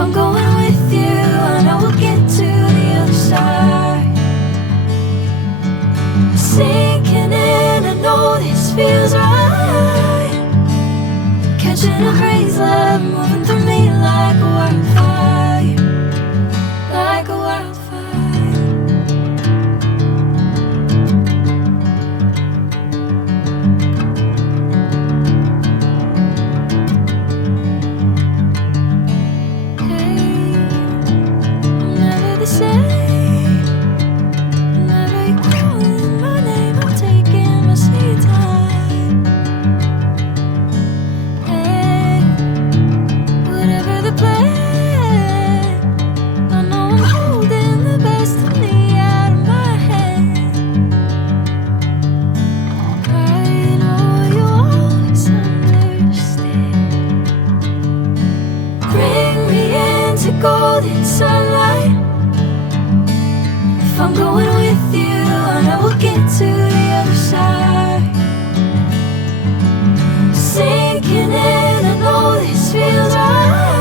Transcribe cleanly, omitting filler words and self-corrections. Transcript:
I'm going with you, I know we'll get to the other side. Sinking in, I know this feels right. Catching a crazy love, moving through me like a wildfire, like a wildfire. Golden sunlight. If I'm going with you, I know we'll get to the other side. Sinking in, I know this feels right.